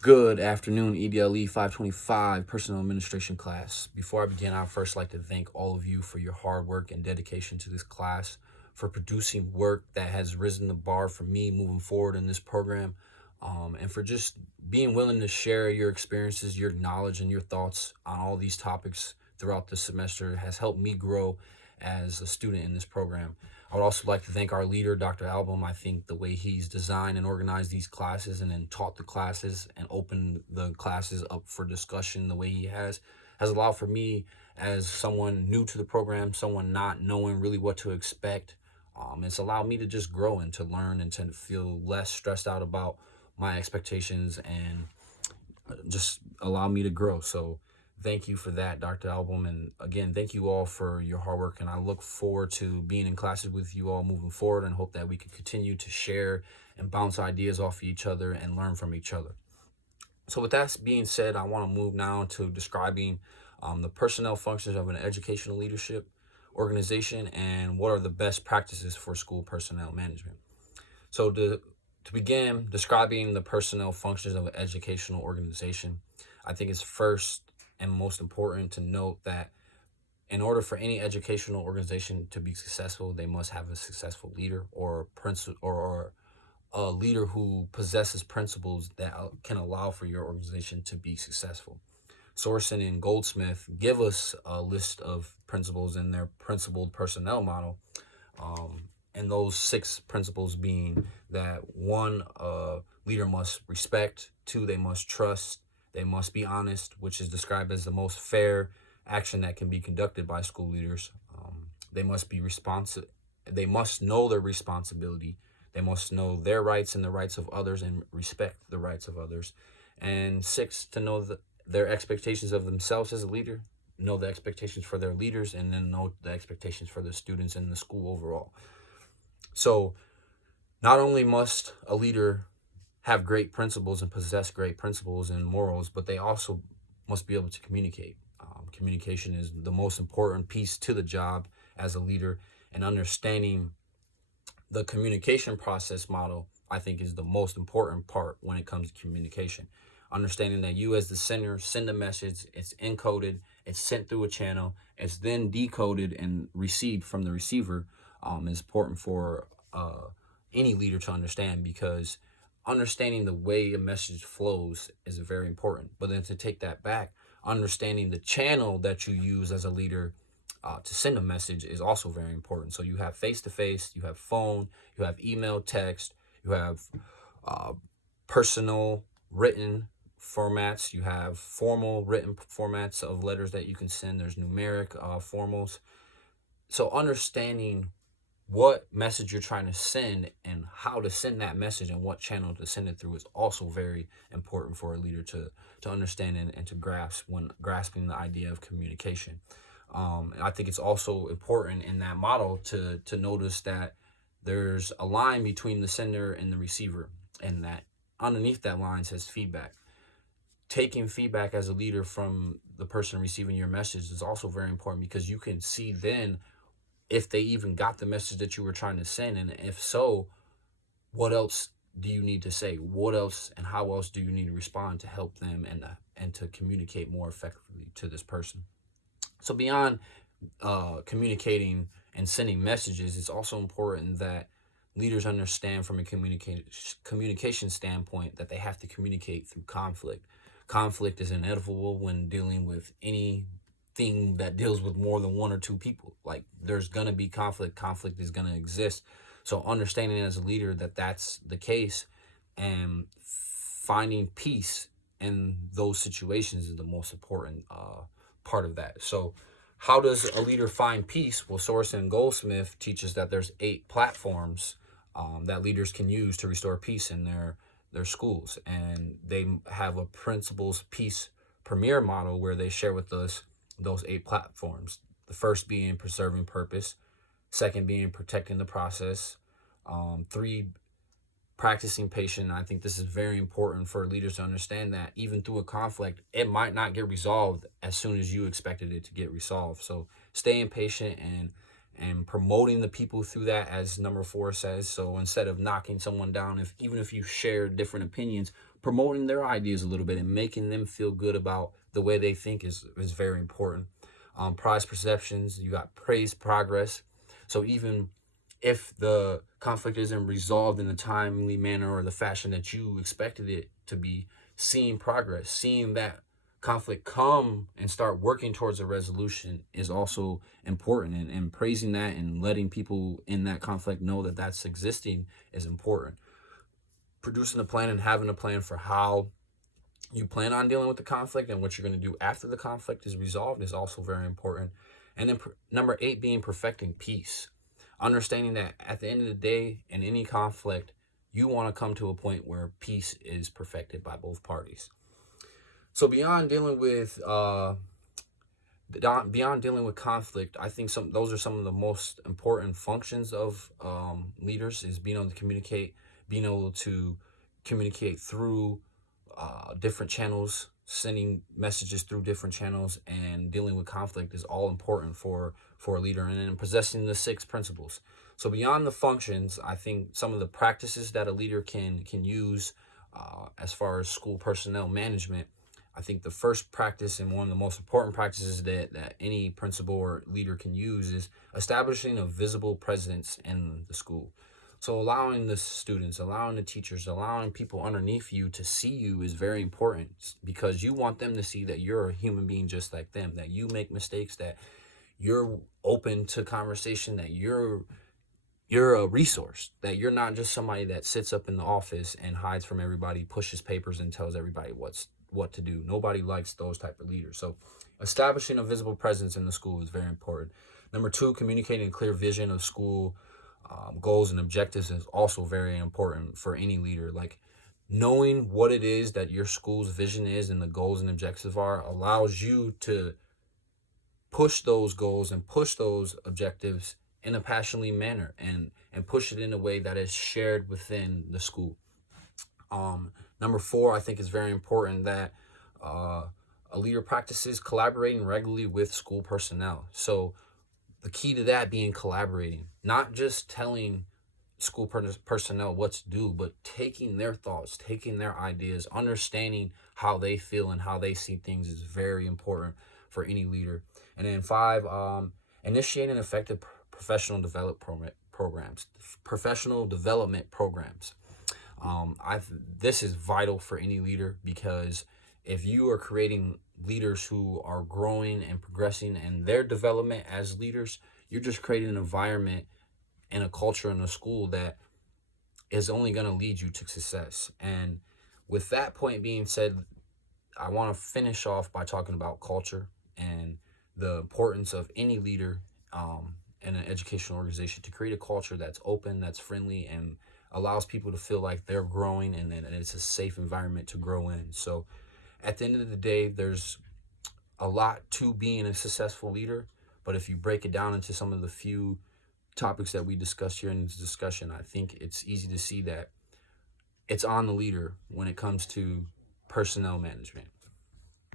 Good afternoon, EDLE 525 Personal Administration class. Before I begin, I'd first like to thank all of you for your hard work and dedication to this class, for producing work that has risen the bar for me moving forward in this program, and for just being willing to share your experiences, your knowledge, and your thoughts on all these topics throughout the semester. It has helped me grow as a student in this program. I would also like to thank our leader, Dr. Album. I think the way he's designed and organized these classes and then taught the classes and opened the classes up for discussion the way he has allowed for me as someone new to the program, someone not knowing really what to expect. It's allowed me to just grow and to learn and to feel less stressed out about my expectations and just allow me to grow. So thank you for that, Dr. Album. And again, thank you all for your hard work. And I look forward to being in classes with you all moving forward and hope that we can continue to share and bounce ideas off of each other and learn from each other. So with that being said, I want to move now to describing the personnel functions of an educational leadership organization and what are the best practices for school personnel management. So to begin describing the personnel functions of an educational organization, I think it's first and most important to note that in order for any educational organization to be successful, they must have a successful leader or or a leader who possesses principles that can allow for your organization to be successful. Sorensen and Goldsmith give us a list of principles in their principled personnel model, and those six principles being that one, leader must respect; two, they must trust; they must be honest, which is described as the most fair action that can be conducted by school leaders. They must be responsive; they must know their responsibility; they must know their rights and the rights of others and respect the rights of others. And six, to know their expectations of themselves as a leader, know the expectations for their leaders, and then know the expectations for the students and the school overall. So not only must a leader have great principles and possess great principles and morals, but they also must be able to communicate. Communication is the most important piece to the job as a leader, and understanding the communication process model, I think, is the most important part when it comes to communication. Understanding that you, as the sender, send a message, it's encoded, it's sent through a channel, it's then decoded and received from the receiver, is important for any leader to understand, because understanding the way a message flows is very important. But then to take that back, understanding the channel that you use as a leader to send a message is also very important. So you have face to face, you have phone, you have email, text, you have uh, personal written formats, you have formal written formats of letters that you can send. There's numeric formals. So understanding what message you're trying to send and how to send that message and what channel to send it through is also very important for a leader to understand and to grasp when grasping the idea of communication. And I think it's also important in that model to notice that there's a line between the sender and the receiver, and that underneath that line says feedback. Taking feedback as a leader from the person receiving your message is also very important, because you can see then if they even got the message that you were trying to send, and if so, what else do you need to say? What else and how else do you need to respond to help them and to communicate more effectively to this person? So beyond communicating and sending messages, it's also important that leaders understand from a communication standpoint that they have to communicate through conflict. Conflict is inevitable when dealing with anything that deals with more than one or two people. Like, there's gonna be conflict. Conflict is gonna exist. So understanding as a leader that that's the case and finding peace in those situations is the most important part of that. So how does a leader find peace? Well, Sorensen and Goldsmith teaches that there's 8 platforms that leaders can use to restore peace in their schools, and they have a principles peace premier model where they share with us those 8 platforms. The first being preserving purpose, second being protecting the process, 3, practicing patience. I think this is very important for leaders to understand that even through a conflict, it might not get resolved as soon as you expected it to get resolved. So staying patient and promoting the people through that, as number 4 says. So instead of knocking someone down, if even if you share different opinions, promoting their ideas a little bit and making them feel good about the way they think is very important. Prize perceptions, you got praise progress. So even if the conflict isn't resolved in the timely manner or the fashion that you expected it to be, seeing progress, seeing that conflict come and start working towards a resolution is also important, and praising that and letting people in that conflict know that that's existing is important. Producing a plan and having a plan for how you plan on dealing with the conflict and what you're going to do after the conflict is resolved is also very important. And then number 8 being perfecting peace, understanding that at the end of the day in any conflict you want to come to a point where peace is perfected by both parties. So beyond dealing with conflict, I think those are some of the most important functions of leaders, is being able to communicate, being able to communicate through different channels, sending messages through different channels, and dealing with conflict is all important for a leader. And then possessing the 6 principles. So beyond the functions, I think some of the practices that a leader can use as far as school personnel management, I think the first practice and one of the most important practices that any principal or leader can use is establishing a visible presence in the school. So allowing the students, allowing the teachers, allowing people underneath you to see you is very important, because you want them to see that you're a human being just like them, that you make mistakes, that you're open to conversation, that you're a resource, that you're not just somebody that sits up in the office and hides from everybody, pushes papers, and tells everybody what to do. Nobody likes those type of leaders. So establishing a visible presence in the school is very important. Number 2, communicating a clear vision of school goals and objectives is also very important for any leader. Like, knowing what it is that your school's vision is and the goals and objectives are allows you to push those goals and push those objectives in a passionate manner, and push it in a way that is shared within the school. Number 4, I think it's very important that a leader practices collaborating regularly with school personnel. So the key to that being collaborating, not just telling school personnel what to do, but taking their thoughts, taking their ideas, understanding how they feel and how they see things is very important for any leader. And then 5, initiating effective professional development programs. This is vital for any leader, because if you are creating leaders who are growing and progressing in their development as leaders, you're just creating an environment and a culture in a school that is only going to lead you to success. And with that point being said, I want to finish off by talking about culture and the importance of any leader in an educational organization to create a culture that's open, that's friendly, and allows people to feel like they're growing, and it's a safe environment to grow in. So at the end of the day, there's a lot to being a successful leader, but if you break it down into some of the few topics that we discussed here in this discussion, I think it's easy to see that it's on the leader when it comes to personnel management.